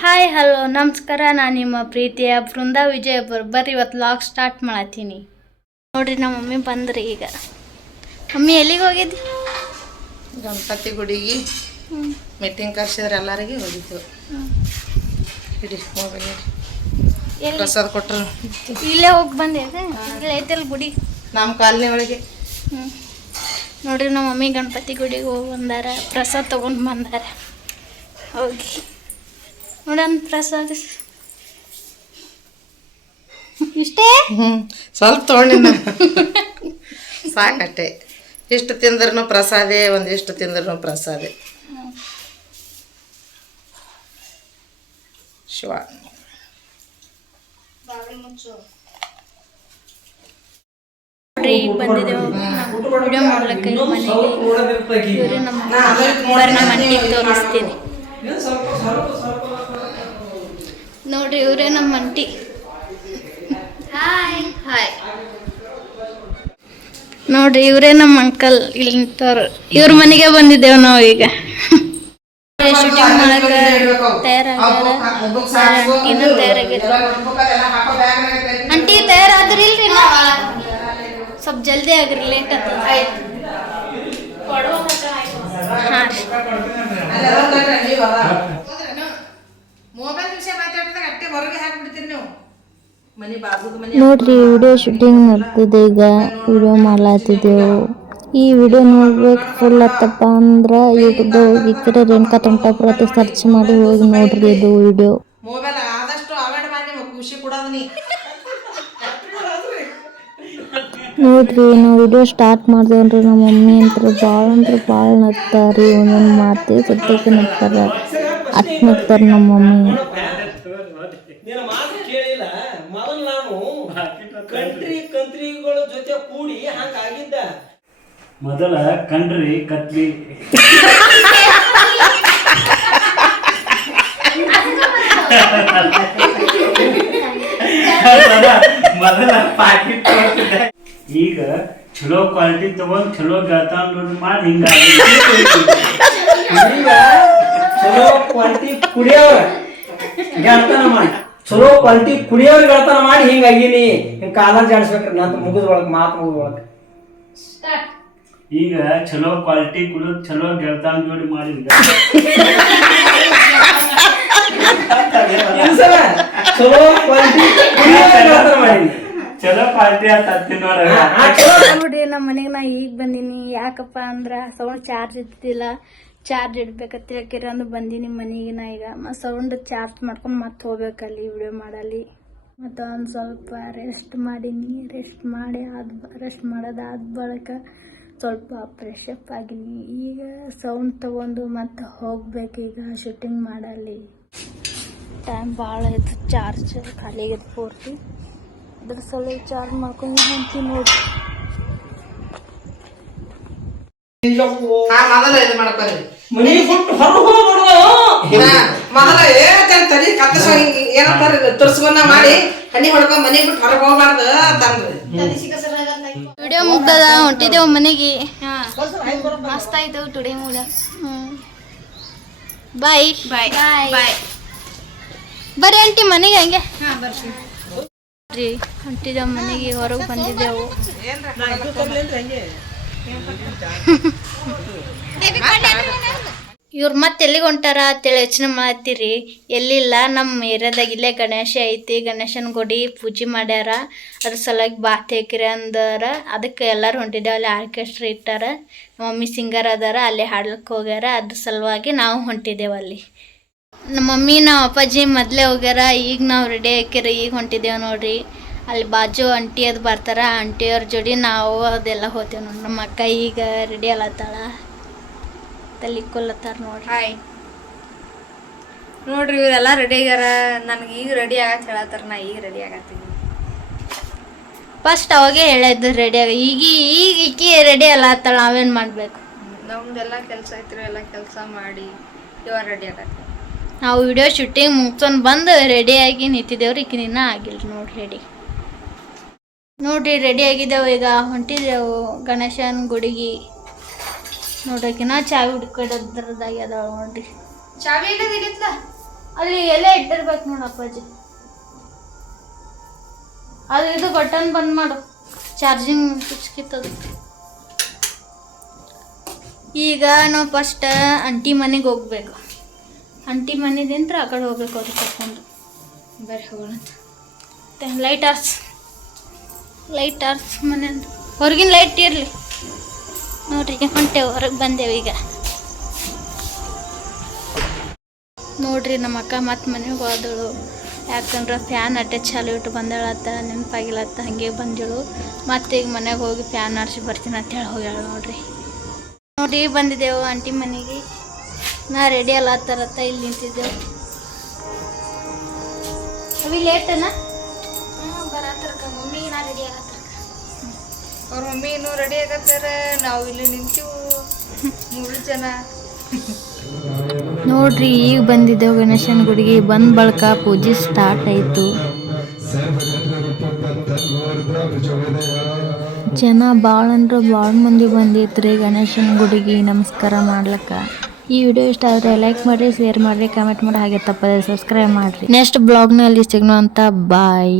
Hi hello ನಮಸ್ಕಾರ. ನಾನು ನಿಮ್ಮ ಪ್ರೀತಿಯ ಬೃಂದಾ ವಿಜಯ ಬರ್ಬರ್. ಇವತ್ತು ಲಾಗ್ ಸ್ಟಾರ್ಟ್ ಮಾಡತ್ತೀನಿ ನೋಡ್ರಿ. ನಮ್ಮ ಮಮ್ಮಿ ಬಂದ್ರಿ ಈಗ. ಮಮ್ಮಿ ಎಲ್ಲಿಗೆ ಹೋಗಿದ್ದಿ? ಗಣಪತಿ ಗುಡಿಗೆ ಮೀಟಿಂಗ್ ಕರ್ಸಿದ್ರೆ ಎಲ್ಲರಿಗೆ ಹೋಗಿದ್ದು. ಇಡಿ ಮೊಬೈಲ್ ಪ್ರಸಾದ ಕೊಟ್ಟರು. ಇಲ್ಲೇ ಹೋಗಿ ಬಂದೆ. ಇಲ್ಲೇ ಐತಲ್ಲ ಗುಡಿ ನಮ್ಮ ಕಾಲನಿ ಒಳಗೆ. ನೋಡ್ರಿ ನಮ್ಮ ಮಮ್ಮಿ ಗಣಪತಿ ಗುಡಿಗೆ ಹೋಗಿ ಬಂದಾರ. ಪ್ರಸಾದ ತೊಗೊಂಡು ಬಂದಾರ. ಹೋಗಿ ನೋಡೋಣ ಪ್ರಸಾದ ಇಷ್ಟೇ. ಸ್ವಲ್ಪ ತೊಗೊಂಡಿನ ಸಾಕಟ್ಟೆ. ಇಷ್ಟು ತಿಂದ್ರೂ ಪ್ರಸಾದೆ, ಒಂದಿಷ್ಟು ತಿಂದ್ರೂ ಪ್ರಸಾದೆ. ಶಿವ ನೋಡ್ರಿ ಈಗ ಬಂದಿದ್ದೇವೆ ವಿಡಿಯೋ ಮಾಡ್ಲಿಕ್ಕೆ ಮನೆಗೆ. ಇವ್ರು ನಮ್ಮ ಮನೆಗೆ ತೋರಿಸ್ತೀನಿ ನೋಡ್ರಿ. ಇವರೇ ನಮ್ಮ ಅಂಟಿ. Hi hi. ನೋಡ್ರಿ ಇವರೇ ನಮ್ಮ ಅಂಕಲ್. ಇಲ್ಲಿ ನಿಂತವ್ರು. ಇವ್ರ ಮನೆಗೆ ಬಂದಿದ್ದೇವೆ ನಾವು ಈಗ. ಶೂಟಿಂಗ್ ಮಾಡಕ್ಕೆ ತಯಾರಾಗ್ಯಾರ. ಆಂಟಿನೂ ತಯಾರಾಗಿದ್ರು. ಆಂಟಿ ತಯಾರಾದ್ರಿ ಇಲ್ರಿ? ಸ್ವಲ್ಪ ಜಲ್ದಿ ಆಗ್ರಿ, ಲೇಟ್ ಅಂತ. ಹಾಂ ನೋಡ್ರಿ ವಿಡಿಯೋ ಶೂಟಿಂಗ್ ನಡ್ತಿದೆ. ಈಗ ವಿಡಿಯೋ ಮಾಡ್ಲಾತಿದ್ದೆವು. ಈ ವಿಡಿಯೋ ನೋಡ್ಬೇಕು ಫುಲ್ ಹತ್ತಪ್ಪ ಅಂದ್ರೆ ಯೂಟ್ಯೂಬ್ ಹೋಗಿ ರೇಣುಕಾ ತಂಟಾಪುರ ಅಂತ ಸರ್ಚ್ ಮಾಡಿ ಹೋಗಿ ನೋಡ್ರಿ ಇದು ವಿಡಿಯೋ. ನೋಡ್ರಿ ನಾವು ವಿಡಿಯೋ ಸ್ಟಾರ್ಟ್ ಮಾಡ್ದೇವ್ರಿ. ನಮ್ಮ ಮಮ್ಮಿ ಭಾಳ ನಗ್ತಾರ್ರಿ. ಒಂದೊಂದು ಮಾತು ಸತ್ಯಕ್ಕೆ ನಗ್ತಾರ. ಅಷ್ಟು ನಗ್ತಾರ ನಮ್ಮ ಮಮ್ಮಿ. ಕಂಟ್ರಿಗಳ ಜೊತೆ ಕೂಡಿ ಹಂಗಾಗಿದ್ದ. ಮೊದಲ ಕಂಡ್ರಿ ಕತ್ಲಿ ಮೊದಲ ಪಾಕಿಟ್ ಈಗ ಚಲೋ ಕ್ವಾಲಿಟಿ ತಗೊಂಡ್ ಚಲೋ ಗೆಳತನ ಮಾಡಿ ಹಿಂಗಾಗಿ ಚಲೋ ಕ್ವಾಲಿಟಿ ಕುಡಿಯೋರ ಗೆಳತನ ಮಾಡಿ, ಚಲೋ ಕ್ವಾಲಿಟಿ ಕುಡಿಯೋರ್ ಗೆಳತನ ಮಾಡಿ ಹಿಂಗಾಗಿನಿ. ಹಿಂಗ ಕಾಲ ಜಾಡಿಸ್ಬೇಕ್ರಿ. ನಂತ ಮುಗಿದ ಒಳಗೆ ಮಾತು ಮುಗಿದ ಒಳಗೆ ಈಗ ಚಲೋ ಕ್ವಾಲಿಟಿ ಕುಡಿದ್ ಚಲೋ ಗೆಳತನ ಜೋಡಿ ಮಾಡಿ ಚಲೋ ಕ್ವಾಲಿಟಿ ಗೆಳತನ ಮಾಡಿ ಚಲೋ ಕ್ವಾಲಿಟಿ ಅಂತ ನೋಡಿ. ನಮ್ಮ ಮನೆಗೆ ನಾ ಈಗ ಬಂದೀನಿ. ಯಾಕಪ್ಪ ಅಂದ್ರೆ ಸೌಂಡ್ ಚಾರ್ಜ್ ಇದ್ದಿದ್ದಿಲ್ಲ. ಚಾರ್ಜ್ ಇಡ್ಬೇಕಂತ ಹೇಳ್ಕಿರ ಅಂದ್ರೆ ಬಂದೀನಿ ಮನೆಗೆ. ನಾ ಈಗ ಸೌಂಡ್ ಚಾರ್ಜ್ ಮಾಡ್ಕೊಂಡು ಮತ್ತೆ ಹೋಗ್ಬೇಕಲ್ಲಿ ವಿಡಿಯೋ ಮಾಡಲ್ಲಿ. ಮತ್ತು ಒಂದು ಸ್ವಲ್ಪ ರೆಸ್ಟ್ ಮಾಡೀನಿ. ರೆಸ್ಟ್ ಮಾಡೋದಾದ ಬಳಿಕ ಸ್ವಲ್ಪ ಫ್ರೆಶ್ ಅಪ್ ಆಗೀನಿ. ಈಗ ಸೌಂಡ್ ತಗೊಂಡು ಮತ್ತೆ ಹೋಗ್ಬೇಕೀಗ ಶೂಟಿಂಗ್ ಮಾಡಲ್ಲಿ. ಟೈಮ್ ಭಾಳ ಆಯ್ತು. ಚಾರ್ಜ್ ಖಾಲಿ ಆಗೈತೆ ಪೂರ್ತಿ. ಅದ್ರ ಸಲ ಚಾರ್ಜ್ ಮಾಡ್ಕೊಂಡು ಹೊಂಟಿ ನೋಡಿ. ಮೊದಲ ಇದು ಮಾಡ್ಕೊರಿ. ಮನೆಗೆ ಬಿಟ್ಟು ಹೊರಗೆ ಹೋಗ್ಬಿಡುವ. ಮೊದಲ ತಡಿ ಕತ್ತಸ ಏನಂತಾರೆ ತುರ್ಸ್ಕೊಂಡ ಮಾಡಿ ಹಣ್ಣಿ ಹೊಡ್ಕೊಂಡ್ ಮನೆಗೆ ಬಿಟ್ಟು ಹೊರಗೆ ಹೋಗ್ಬಾರ್ದು ಅಂತಂದ್ರಿ. ವಿಡಿಯೋ ಮುಗ್ದದ, ಹೊಂಟಿದ್ದೇವು ಮನೆಗೆ. ಮಸ್ತ್ ಆಯ್ತು ಟುಡೇ ಮೂಡ. ಬಾಯ್ ಬಾಯ್ ಬಾಯ್. ಬರ್ರಿ ಆಂಟಿ ಮನೆಗೆ. ಹಂಗೆ ರೀ ಹೊಂಟಿದ್ದೇವು ಮನೆಗೆ. ಹೊರಗೆ ಬಂದಿದ್ದೆವು. ಇವ್ರು ಮತ್ತೆ ಎಲ್ಲಿಗೆ ಹೊಂಟಾರ ಅಂತೇಳಿ ಯೋಚನೆ ಮಾಡತ್ತೀರಿ. ಎಲ್ಲಿಲ್ಲ, ನಮ್ಮ ಏರಿಯಾದಾಗ ಇಲ್ಲೇ ಗಣೇಶ ಐತಿ. ಗಣೇಶನ ಗುಡಿ ಪೂಜೆ ಮಾಡ್ಯಾರ. ಅದ್ರ ಸಲುವಾಗಿ ಬಾತೇಕ್ರಿ ಅಂದಾರ. ಅದಕ್ಕೆ ಎಲ್ಲರೂ ಹೊಂಟಿದ್ದೇವೆ. ಅಲ್ಲಿ ಆರ್ಕೆಸ್ಟ್ರಾ ಇಟ್ಟಾರ. ನಮ್ಮ ಮಮ್ಮಿ ಸಿಂಗರ್ ಅದಾರ. ಅಲ್ಲಿ ಹಾಡ್ಲಿಕ್ಕೆ ಹೋಗ್ಯಾರ. ಅದ್ರ ಸಲುವಾಗಿ ನಾವು ಹೊಂಟಿದ್ದೇವೆ ಅಲ್ಲಿ. ನಮ್ಮ ಮಮ್ಮಿ ನಮ್ಮ ಅಪ್ಪಾಜಿ ಮೊದಲೇ ಹೋಗ್ಯಾರ. ಈಗ ನಾವು ರೆಡಿ ಹಾಕಿರಿ. ಈಗ ಹೊಂಟಿದ್ದೇವೆ ನೋಡ್ರಿ. ಅಲ್ಲಿ ಬಾಜು ಆಂಟಿ ಅದು ಬರ್ತಾರ. ಆಂಟಿಯವ್ರ ಜೋಡಿ ನಾವು ಅದೆಲ್ಲ ಹೋಗ್ತೇವೆ ನೋಡಿ. ನಮ್ಮ ಅಕ್ಕ ಈಗ ರೆಡಿ ಅಲ್ಲತ್ತಾಳ. ತಲೆ ಕೊಲ್ಲತ್ತಾರ ನೋಡ್ರಿ. ಹಾಯ್ ನೋಡ್ರಿ ಇವರೆಲ್ಲ ರೆಡಿ ಆಗ್ಯಾರ. ನನಗೆ ಈಗ ರೆಡಿ ಆಗತ್ತೆ ಹೇಳತ್ತಾರ. ನಾ ಈಗ ರೆಡಿ ಆಗತ್ತೀನಿ. ಫಸ್ಟ್ ಅವಾಗೇ ಹೇಳಿದ್ದು ರೆಡಿ ಆಗ. ಈಗ ಈಕಿ ರೆಡಿ ಅಲ್ಲತ್ತಾಳ. ನಾವೇನು ಮಾಡಬೇಕು? ನಮ್ದೆಲ್ಲ ಕೆಲಸ ಐತ್ರಿ. ಎಲ್ಲ ಕೆಲಸ ಮಾಡಿ ಇವಾಗ ರೆಡಿ ಆಗತ್ತೆ. ನಾವು ವಿಡಿಯೋ ಶೂಟಿಂಗ್ ಮುಗ್ಸ್ಕೊಂಡು ಬಂದು ರೆಡಿಯಾಗಿ ನಿಂತಿದ್ದೇವ್ರಿ. ಈಕಿನ ಇನ್ನೂ ಆಗಿಲ್ಲ ನೋಡ್ರಿ ರೆಡಿ. ನೋಡ್ರಿ ರೆಡಿ ಆಗಿದ್ದೇವೆ. ಈಗ ಹೊಂಟಿದ್ದೆವು ಗಣೇಶನ ಗುಡಿಗೆ. ನೋಡ್ರಿಕಿನ ಚಾವಿ ಹುಡ್ಕೊಡೋದ್ರದಾಗ್ಯದ ನೋಡ್ರಿ. ಚಾವಿ ಇಲ್ಲದಿಲ್ಲ. ಅಲ್ಲಿ ಎಲೆ ಇಟ್ಟಿರ್ಬೇಕು ನೋಡು ಅಪ್ಪಾಜಿ. ಅದು ಇದು ಬಟನ್ ಬಂದ್ ಮಾಡು, ಚಾರ್ಜಿಂಗ್ ಕಿತ್ತದು. ಈಗ ನಾವು ಫಸ್ಟ್ ಅಂಟಿ ಮನೆಗೆ ಹೋಗ್ಬೇಕು. ಅಂಟಿ ಮನೆದಿಂತ್ರ ಆ ಕಡೆ ಹೋಗ್ಬೇಕು ಅವ್ರಿಗೆ ಕರ್ಕೊಂಡು. ಬರ್ರಿ ಹೋಗೋಣ. ಲೈಟ್ ಆರ್ಸ್ ಮನೆ ಅಂತ ಹೊರಗಿನ ಲೈಟ್ ಇರಲಿ ನೋಡ್ರಿ. ಹೊಂಟೇವು, ಹೊರಗೆ ಬಂದೇವು ಈಗ ನೋಡ್ರಿ. ನಮ್ಮ ಅಕ್ಕ ಮತ್ತೆ ಮನೆಗೆ ಹೋದಳು, ಯಾಕಂದ್ರೆ ಫ್ಯಾನ್ ಅಟ್ಟೆ ಚಾಲು ಇಟ್ಟು ಬಂದಾಳತ್ತ, ನೆನಪಾಗಿಲ್ಲತ್ತ, ಹಾಗೆ ಬಂದಳು. ಮತ್ತೆ ಈಗ ಮನೆಗೆ ಹೋಗಿ ಫ್ಯಾನ್ ಆರಿಸಿ ಬರ್ತೀನಿ ಅಂತೇಳಿ ಹೋಗ್ಯಾಳ ನೋಡ್ರಿ. ಬಂದಿದ್ದೆವು ಆಂಟಿ ಮನೆಗೆ. ನಾ ರೆಡಿ ಅಲ್ಲತ್ತಾರತ್ತ ಇಲ್ಲಿ ನಿಂತಿದ್ದೆವು. ಅವಿ ಲೇಟನ ಬರತ್ತರ್ಕ ಮಮ್ಮಿ ನಾ ರೆಡಿ ಆಗತ್ತರ್ಕ. ಅವ್ರ ಮಮ್ಮಿ ಇನ್ನೂ ರೆಡಿ ಆಗತ್ತಾರ, ನಾವು ಇಲ್ಲಿ ನಿಂತೀವು 3 ಜನ. ನೋಡ್ರಿ ಈಗ ಬಂದಿದ್ದೆವು ಗಣೇಶನ ಗುಡಿಗೆ. ಬಂದ ಬಳಿಕ ಪೂಜೆ ಸ್ಟಾರ್ಟ್ ಆಯಿತು. ಜನ ಭಾಳ ಅಂದ್ರೆ ಭಾಳ ಮಂದಿ ಬಂದಿದ್ರಿ ಗಣೇಶನ ಗುಡಿಗೆ ನಮಸ್ಕಾರ ಮಾಡ್ಲಕ್ಕ. ಈ ವಿಡಿಯೋ ಇಷ್ಟ ಆದರೆ ಲೈಕ್ ಮಾಡಿರಿ, ಶೇರ್ ಮಾಡಿರಿ, ಕಮೆಂಟ್ ಮಾಡಿ, ಹಾಗೆ ತಪ್ಪದೆ ಸಬ್ಸ್ಕ್ರೈಬ್ ಮಾಡಿರಿ. ನೆಕ್ಸ್ಟ್ ಬ್ಲಾಗ್ನಲ್ಲಿ ಸಿಗೋಣ ಅಂತ. ಬಾಯ್.